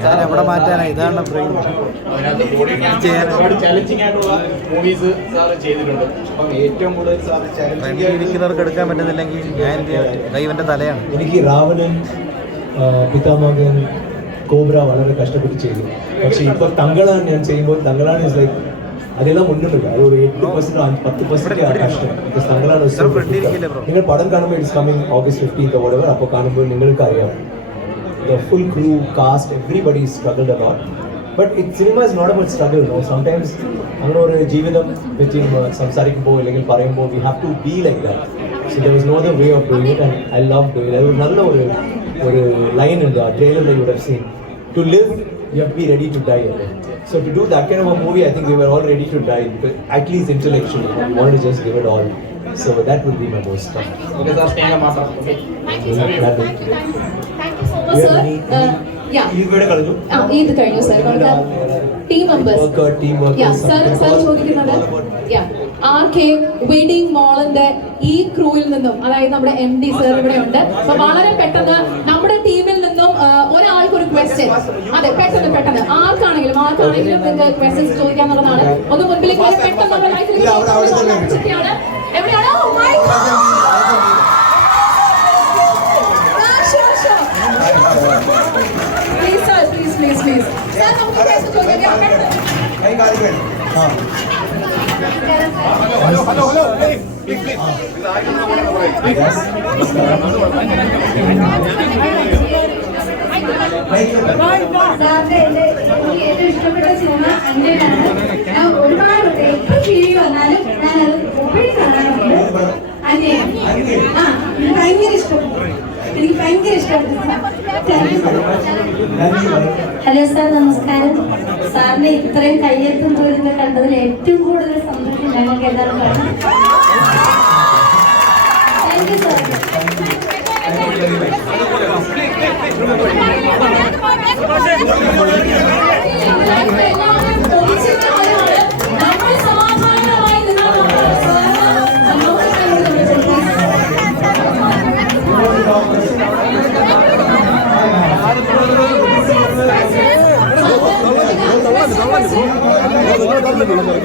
ഞാൻ എവിടെ മാറ്റാനാ ഇതാണ് സാർ ഇരിക്കുന്നവർക്ക് എടുക്കാൻ പറ്റുന്നില്ലെങ്കിൽ ഞാൻ ദൈവന്റെ തലയാണ്. എനിക്ക് രാവണൻ പിതാമകൻ കോബ്ര വളരെ കഷ്ടപ്പെട്ട് ചെയ്തു. പക്ഷെ ഇപ്പൊ തങ്കളാണ് ഞാൻ ചെയ്യുമ്പോൾ തങ്കളാണ് ഇസ് ലൈക്ക് അതെല്ലാം മുന്നിട്ടില്ല. അത് ഒരു എട്ട് പെർസെന്റ് പത്ത് പെർസെന്റ് കഷ്ടം തങ്കളാണ് bro? നിങ്ങൾ പടം കാണുമ്പോൾ ഇറ്റ്സ് കമ്മിങ് ഓഗസ്റ്റ് ഫിഫ്റ്റീൻ അപ്പോൾ കാണുമ്പോൾ നിങ്ങൾക്ക് അറിയാം the full crew, cast, everybody struggled a lot. But it, cinema is not about struggle, no. Sometimes അങ്ങനെ ഒരു ജീവിതം പറ്റി സംസാരിക്കുമ്പോൾ അല്ലെങ്കിൽ പറയുമ്പോൾ we have to be like that so there is no the way of doing it and I love doing അത് ഒരു നല്ല ഒരു ഒരു ലൈൻ ഉണ്ട് ആ ട്രെയിലറിൽ you have seen to live you have be ready to die So to do that kind of a movie, I think we were all ready to die, at least intellectually. We wanted to just give it all. So that would be my most tough. Okay sir സ്നേഹം മാത്രം okay Thank you, sir. Thank you, thank you. Thank you. So much, sir. Uh, yeah. ഇവിടെ കളഞ്ഞു ആ, ഇത് കഴിഞ്ഞു sir നമുക്ക് team members workers, യാ sir sir ചോദിക്കുന്നുണ്ട് യാ R K wedding മോളിന്റെ ഈ ക്രൂവിൽ നിന്നും അതായത് നമ്മുടെ എം ഡി സർ ഇവിടെ ഉണ്ട്. അപ്പൊ വളരെ പെട്ടെന്ന് നമ്മുടെ ടീമിൽ നിന്നും ആ, ഒരാൾക്ക് ഒരു ക്വസ്റ്റ്യൻ അതെ പെട്ടെന്ന് പെട്ടെന്ന്. ആർക്കാണെങ്കിലും നിങ്ങൾക്ക് ക്വസ്റ്റ്യൻസ് ചോദിക്കാന്നുള്ളതാണ് ഒന്ന് മുൻപിലേക്ക് വരൂ. പെട്ടെന്ന് നമ്മുടെ ലൈഫിലേക്ക് ഇല്ല, അവിടെ- അവിടെ പ്ലീസ് പ്ലീസ്. എവിടെയാണ്? please. Sir, നമുക്ക് question ചോദിക്കാം. പെട്ടെന്ന്. സാറിന്റെ എന്റെ എനിക്ക് ഏറ്റവും ഇഷ്ടപ്പെട്ട സിനിമ അന്യനാണ് ഞാൻ ഒരുപാട് എത്ര വി വന്നാലും ഞാനത് ഒപ്പിടി കാണാറുണ്ട്. അന്യയാണ് ആ എനിക്ക് ഭയങ്കര ഇഷ്ടപ്പെട്ടു. എനിക്ക് ഭയങ്കര ഇഷ്ടപ്പെട്ടു. ഹലോ സാർ നമസ്കാരം. സാറിനെ ഇത്രയും കയ്യെത്തും ദൂരം കണ്ടതിൽ ഏറ്റവും കൂടുതൽ സന്തോഷം ഞങ്ങൾക്ക് എല്ലാവർക്കും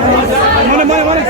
Vale, vale, vale.